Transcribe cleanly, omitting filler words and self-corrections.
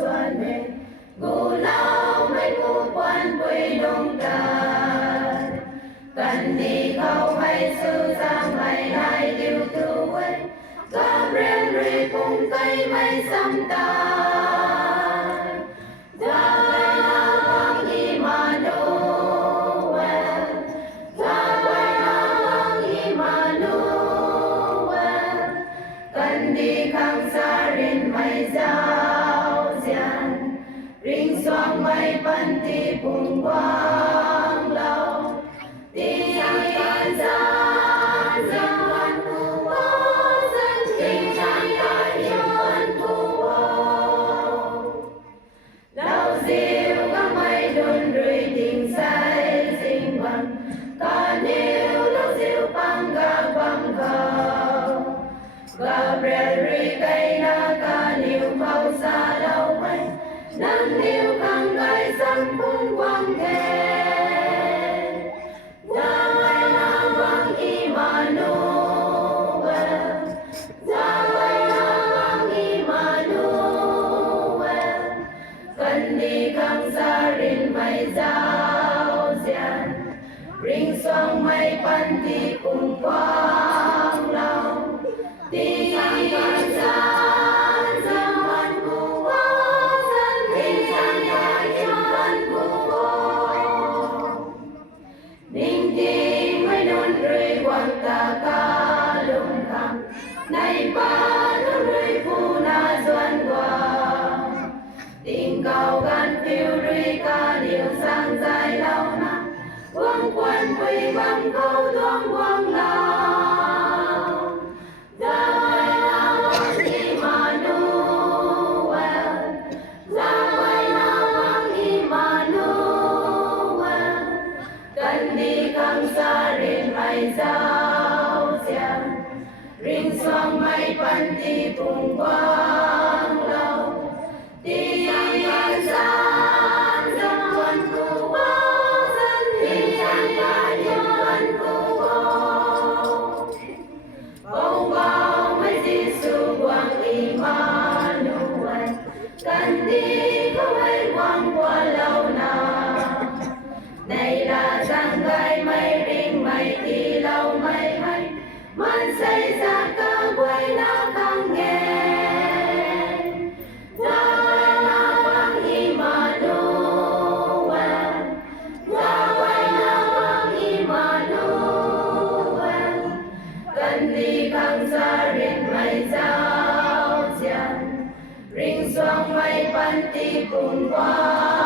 xuân về ngủ lao mấy phú quan quê đông đàn cần đi khâu hay sư giang mày lại điều tu ấy Gabriel rì cùng cây mây xăm tan Giang Emmanuel Giang Emmanuel cần đi khang xa rin mây giao dian ring xoang mây pan ti bùng quang lâu ti gian gian gian thu ô dân tình gian đại dân thu ô lâu diệu các mây đồn rưỡi tình say sinh bằng ca niu lâu diệu băng ga băng cầu Gabriel rì cây na ca niu khâu xa lâu mây nắng niu khang gai xăm phun quang thề Giang Emmanuel Giang Emmanuel cần đi khang xa rin mây giao dian ring xoang mây pan ti cùng quang lâu ti gian gian văn cu ô dân tình gian đại dân cu ô ninh tim mấy đôn rơi quang ta ca lung kham nay ba đôn rơi phu na doan quang tình cao gan phiêu rơi ca điều sang dài lâu năm quang quan quỳ bằng câu thoáng quang lao Giang Emmanuel Giang Emmanuel cần đi khang xa rin mây giao dian ring xoang mây pan ti bùng quang lâu ti gian gian văn cu ô dân tình gian đại dân cu ô bông bao mấy Giêsu quang Emmanuel cần đi có mấy quang qua lâu nào này là giang gai mây ring mây thì lâu mây mây man xây ra ca quay na khang nghe Giang Emmanuel Giang Emmanuel cần đi khang xa rin mây giao dian ring xoang mây pan ti cùng quang